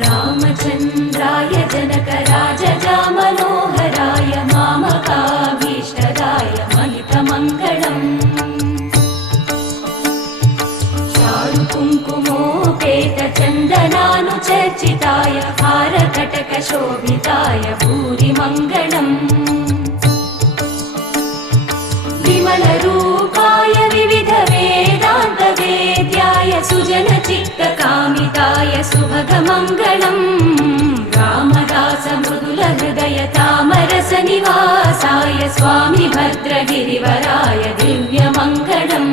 रामचन्द्राय जनकराजजामनोहराय मामकाभीष्टदाय महितमङ्गलम् चारुकुङ्कुमोपेतचन्दनानुचर्चिताय हारकटकशोभिताय भूरिमङ्गलम् विमलरूपाय विविधवेदान्तवेद्याय सुजनचित्तकामिताय सुभगमङ्गलम् रामदासमृदुलहृदय तामरसनिवासाय स्वामि भद्रगिरिवराय दिव्यमङ्गलम्